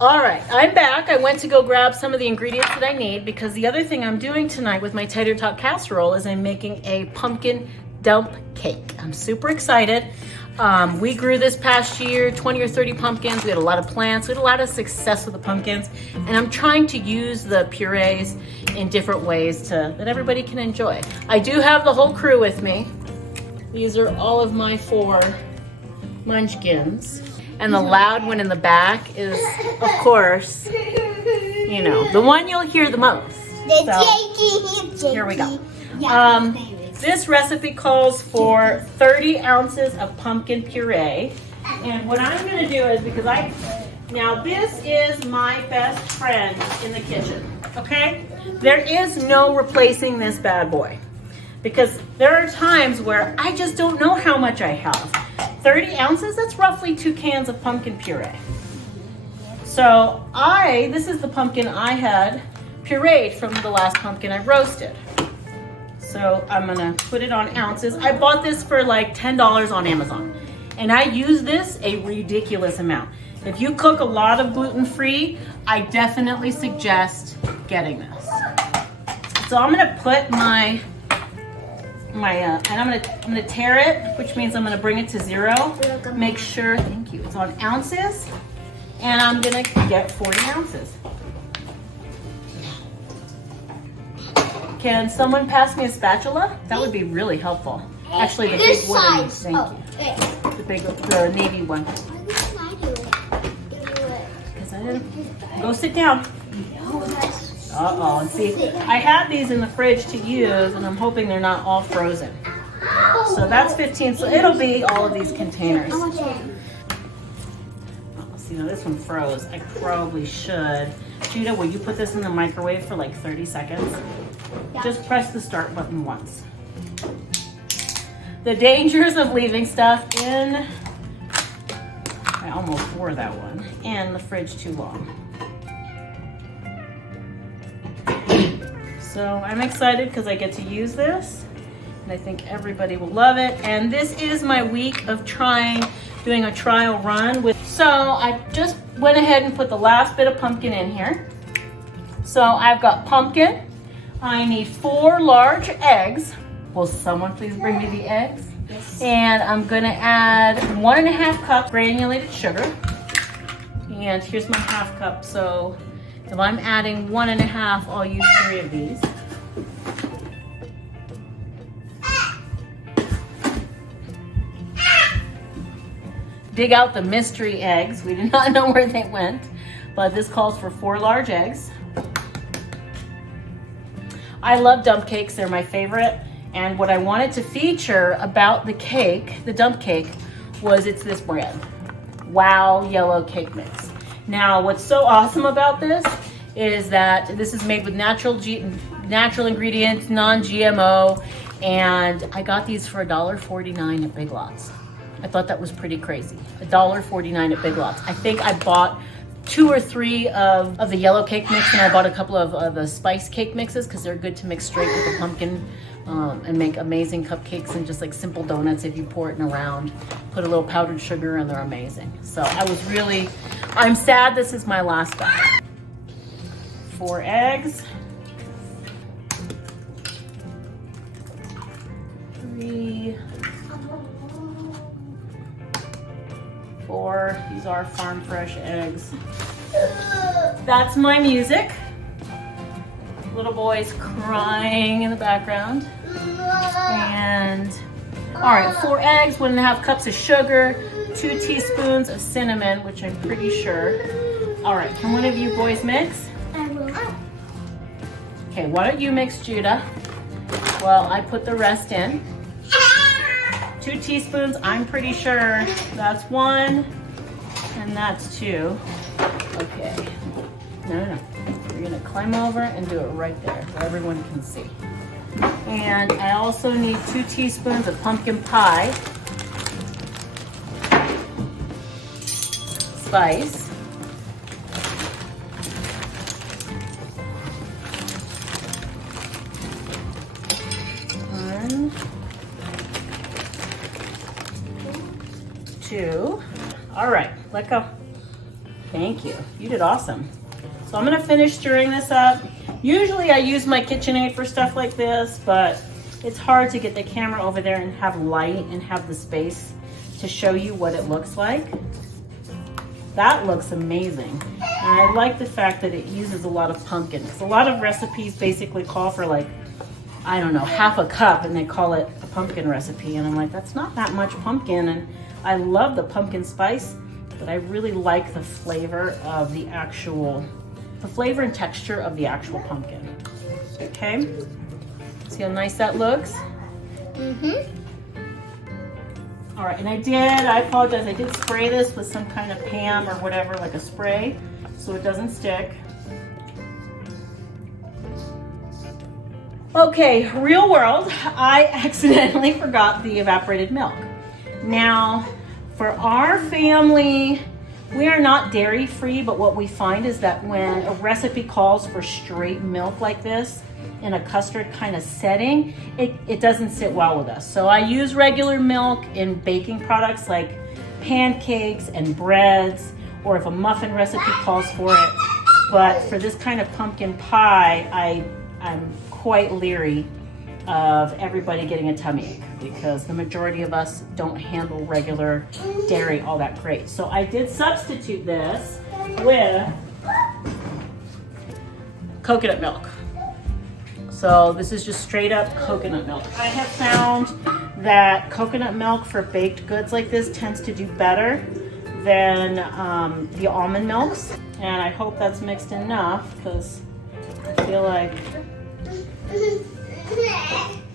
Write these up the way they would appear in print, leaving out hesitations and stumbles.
All right, I'm back. I went to go grab some of the ingredients that I need because the other thing I'm doing tonight with my tater tot casserole is I'm making a pumpkin dump cake. I'm super excited. We grew this past year 20 or 30 pumpkins. We had a lot of plants. We had a lot of success with the pumpkins. And I'm trying to use the purees in different ways that everybody can enjoy. I do have the whole crew with me. These are all of my 4 munchkins. And the loud one in the back is, of course, you know, the one you'll hear the most. So, here we go. This recipe calls for 30 ounces of pumpkin puree. And what I'm going to do is, now this is my best friend in the kitchen, okay? There is no replacing this bad boy. Because there are times where I just don't know how much I have. 30 ounces, that's roughly 2 cans of pumpkin puree. So this is the pumpkin I had pureed from the last pumpkin I roasted. So I'm gonna put it on ounces. I bought this for like $10 on Amazon. And I use this a ridiculous amount. If you cook a lot of gluten-free, I definitely suggest getting this. So I'm gonna put and I'm gonna tare it, which means I'm gonna bring it to 0. Make sure, thank you, it's on ounces. And I'm gonna get 40 ounces. Can someone pass me a spatula? That would be really helpful. Actually, the big wooden, thank you. The navy one. Because I didn't, go sit down. Uh-oh, and see, I have these in the fridge to use, and I'm hoping they're not all frozen. So that's 15, so it'll be all of these containers. Oh, see, now this one froze. I probably should. Judah, will you put this in the microwave for like 30 seconds? Just press the start button once. The dangers of leaving stuff in, I almost wore that one, in the fridge too long. So I'm excited because I get to use this, and I think everybody will love it. And this is my week of doing a trial run with. So I just went ahead and put the last bit of pumpkin in here. So I've got pumpkin. I need 4 large eggs. Will someone please bring me the eggs? Yes. And I'm gonna add 1.5 cups granulated sugar. And here's my 1/2 cup. So if I'm adding 1.5, I'll use 3 of these. Dig out the mystery eggs. We did not know where they went, but this calls for 4 large eggs. I love dump cakes, they're my favorite. And what I wanted to feature about the cake, the dump cake, was it's this brand, Wow Yellow Cake Mix. Now, what's so awesome about this is that this is made with natural ingredients, non-GMO, and I got these for $1.49 at Big Lots. I thought that was pretty crazy. $1.49 at Big Lots. I think I bought 2 or 3 of the yellow cake mix, and I bought a couple of the spice cake mixes because they're good to mix straight with the pumpkin and make amazing cupcakes and just like simple donuts if you pour it in a round. Put a little powdered sugar and they're amazing. So I'm sad this is my last batch. 4 eggs. 3, 4, these are farm fresh eggs. That's my music. Little boy's crying in the background. And, all right, 4 eggs, 1.5 cups of sugar, 2 teaspoons of cinnamon, which I'm pretty sure. All right, can one of you boys mix? I will. Okay, why don't you mix, Judah? Well, I put the rest in. 2 teaspoons, I'm pretty sure that's 1, and that's 2. Okay, no. You're gonna climb over and do it right there where everyone can see. And I also need 2 teaspoons of pumpkin pie spice. One, 2. All right, let go. Thank you. You did awesome. So I'm gonna finish stirring this up. Usually I use my KitchenAid for stuff like this, but it's hard to get the camera over there and have light and have the space to show you what it looks like. That looks amazing. And I like the fact that it uses a lot of pumpkin. Because a lot of recipes basically call for like, I don't know, half a cup and they call it a pumpkin recipe. And I'm like, that's not that much pumpkin. And I love the pumpkin spice, but I really like the flavor of the flavor and texture of the actual pumpkin. Okay, see how nice that looks? Mm-hmm. All right, and I apologize, I did spray this with some kind of Pam or whatever, like a spray, so it doesn't stick. Okay, real world, I accidentally forgot the evaporated milk. Now, for our family, we are not dairy free, but what we find is that when a recipe calls for straight milk like this, in a custard kind of setting, it doesn't sit well with us. So I use regular milk in baking products like pancakes and breads, or if a muffin recipe calls for it. But for this kind of pumpkin pie, I'm quite leery of everybody getting a tummy ache because the majority of us don't handle regular dairy all that great. So I did substitute this with coconut milk. So this is just straight up coconut milk. I have found that coconut milk for baked goods like this tends to do better than the almond milks. And I hope that's mixed enough because I feel like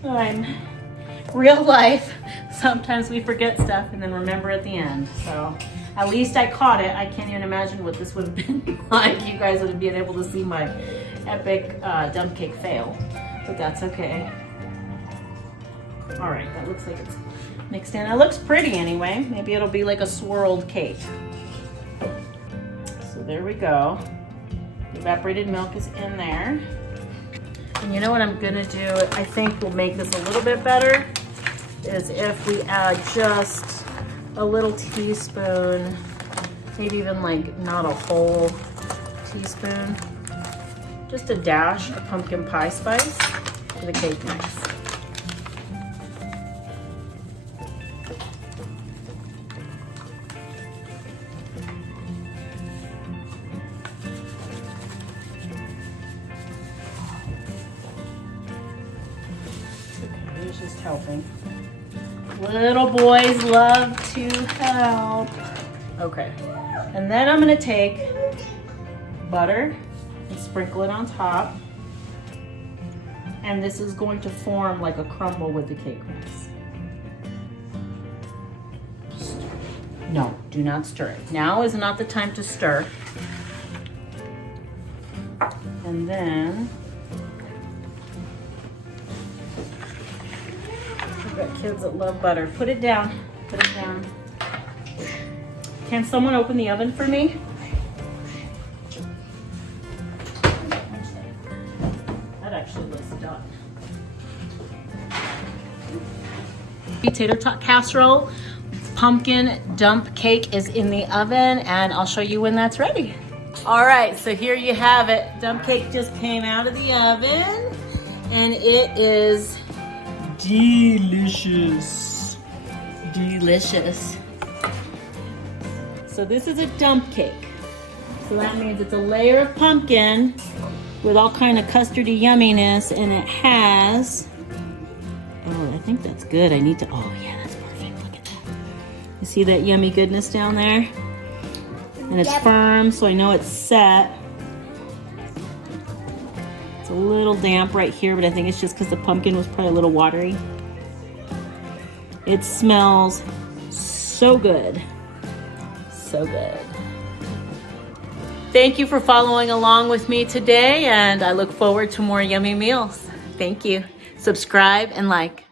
I'm real life. Sometimes we forget stuff and then remember at the end. So at least I caught it. I can't even imagine what this would have been like. You guys would have been able to see my epic dump cake fail, but that's okay. All right, that looks like it's mixed in. It looks pretty anyway. Maybe it'll be like a swirled cake. So there we go. The evaporated milk is in there. And you know what I'm gonna do, I think will make this a little bit better, is if we add just a little teaspoon, maybe even like not a whole teaspoon, just a dash of pumpkin pie spice to the cake mix. Okay, he's just helping. Little boys love to help. Okay, and then I'm gonna take butter and sprinkle it on top. And this is going to form like a crumble with the cake mix. No, do not stir it. Now is not the time to stir. And then, I've got kids that love butter. Put it down, put it down. Can someone open the oven for me? Actually looks done. Tater tot casserole, pumpkin dump cake is in the oven, and I'll show you when that's ready. All right, so here you have it. Dump cake just came out of the oven, and it is delicious. Delicious. So this is a dump cake. So that means it's a layer of pumpkin with all kind of custardy yumminess, and it has, oh, I think that's good. I need to, oh yeah, that's perfect. Look at that. You see that yummy goodness down there? And it's firm, so I know it's set. It's a little damp right here, but I think it's just because the pumpkin was probably a little watery. It smells so good. So good. Thank you for following along with me today, and I look forward to more yummy meals. Thank you. Subscribe and like.